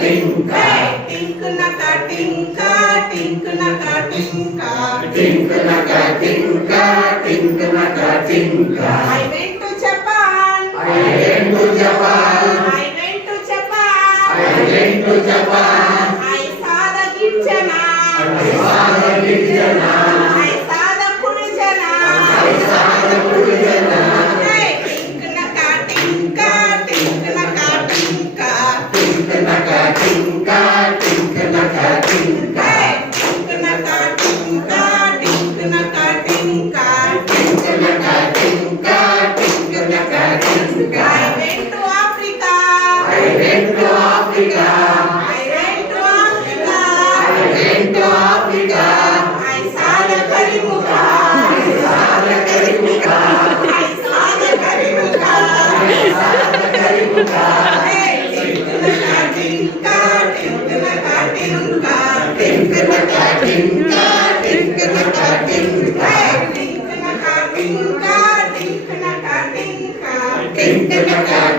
tinka, tinka, tinka, tinka, tinka, tinka, tinka, tinka, tinka. I went to Japan. I went to Japan. I went to Japan. I went to Japan. I saw the Gijana. I saw the Gijana. I saw the Purijana. I saw the Purijana. Hey, tinka, tinka, tinka, tinka, tinka, tinka, tinka, tinka. Hey, tinka, tinka, tinka, tinka, tinka, tinka, tinka, tinka. I went to Africa. I went to Africa. I went to Africa. I went to Africa. I saw the Karimuka. I saw the Karimuka. I saw the Karimuka. I saw the Karimuka. Hey, tinka, tinka, tinka, tinka, tinka, tinka, tinka, tinka. Hey, tinka, tinka, tinka, tinka, tinka.